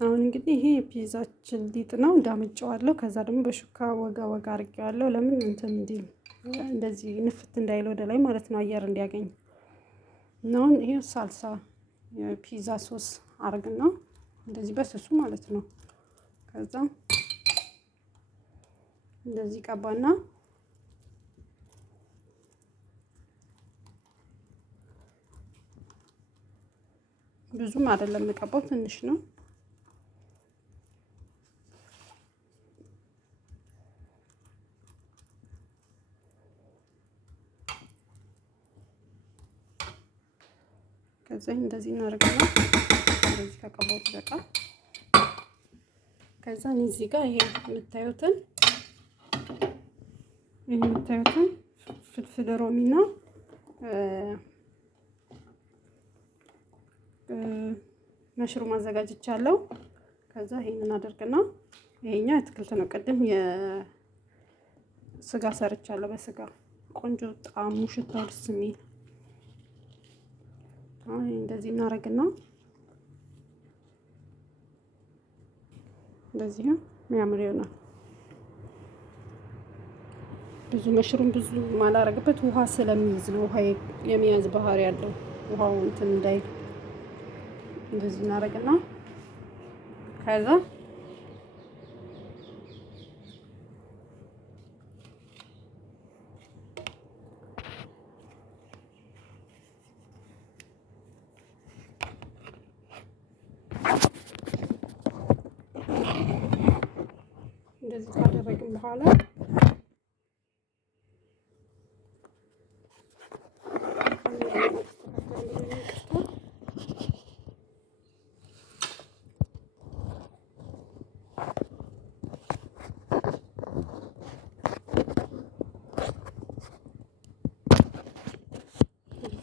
አሁን እንግዲህ ይሄ የፒዛችን ሊጥ ነው። ዳምጬዋለሁ። ከዛ ደግሞ በሹካ ወጋ ወጋ አድርጌዋለሁ። ለምን እንትን እንዲል እንደዚህ ንፍት እንዳይል ወደ ላይ ማለት ነው፣ አየር እንዲያገኝ እና አሁን ይሄ ሳልሳ የፒዛ ሶስ አርግና እንደዚህ በስሱ ማለት ነው። ከዛ እንደዚህ ቀባና ብዙም አይደለም የምቀባው፣ ትንሽ ነው። ከዛ እንደዚህ እናደርጋለን። እንደዚህ ከቀባው በቃ ከዛ እዚህ ጋር ይሄ የምታዩትን ፍልፍል ሮሚና መሽሩም አዘጋጅቻለሁ። ከዛ ይሄንን አደርግና ይሄኛው አትክልት ነው። ቅድም የስጋ ሰርቻለሁ። በስጋ ቆንጆ ጣዕሙ ሽታው ደስ የሚል እንደዚህ እናደርግና እንደዚህ የሚያምር ይሆናል። ብዙ መሽሩም ብዙ ማላረግበት ውሃ ስለሚይዝ ነው። ውሃ የሚያዝ ባህሪ ያለው ውሃው እንትን እንዳይል እንደዚህ እናደርግና ከዛ እንደዚህ ካደረግን በኋላ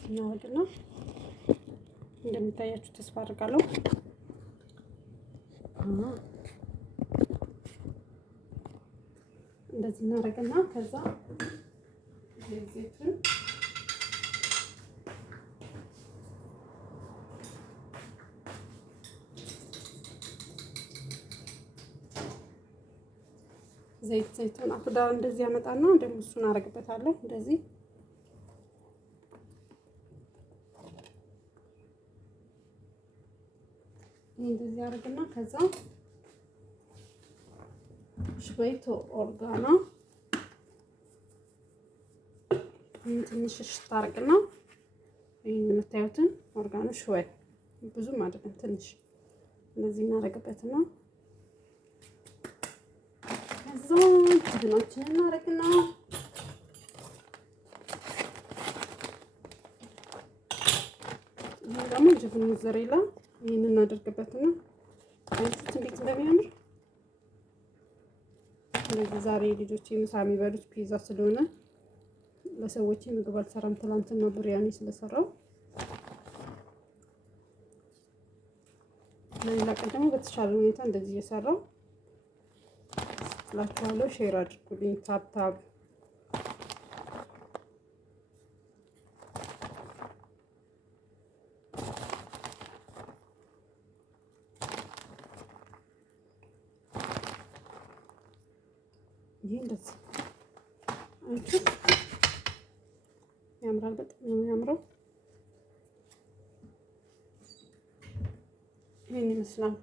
እናወድና እንደሚታያችሁ ተስፋ አድርጋለሁ። እንደዚህ እናደርግና ከዛ ዘይቱን አፍዳር እንደዚህ ያመጣና ደግሞ እሱን አደርግበታለሁ። እንደዚህ አደርግና ከዛ ሽወይቶ ኦርጋኖ ትንሽ ሽታ አድርግና ይሄን የምታዩትን ኦርጋኖ ሽወይ ብዙም አይደለም፣ ትንሽ እንደዚህ እናደርግበትና ከዛ ጅብናችንን እናደርግና ይሄ ደግሞ ጅብን ሞዘሬላ ይሄንን እናደርግበትና አይነት እንዴት እንደሚያምር። ስለዚህ ዛሬ ልጆቼ ምሳ የሚበሉት ፒዛ ስለሆነ ለሰዎች ምግብ አልሰራም። ትናንትና ብሪያኒ ስለሰራው ለሌላ ቀን ደግሞ በተሻለ ሁኔታ እንደዚህ እየሰራው ስላችኋለሁ። ሼር አድርጉልኝ። ታብታብ ይሄ እንደዚህ አንቺ ያምራል። በጣም ነው የሚያምረው። ይሄን ይመስላል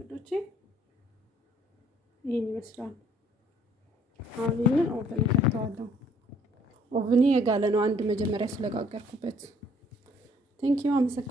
ልጆቼ፣ ይሄን ይመስላል። አሁን ይሄንን ኦቨን ከተዋለሁ። ኦቨኔ የጋለ ነው፣ አንድ መጀመሪያ ስለጋገርኩበት። ቴንኪው አመሰግናለሁ።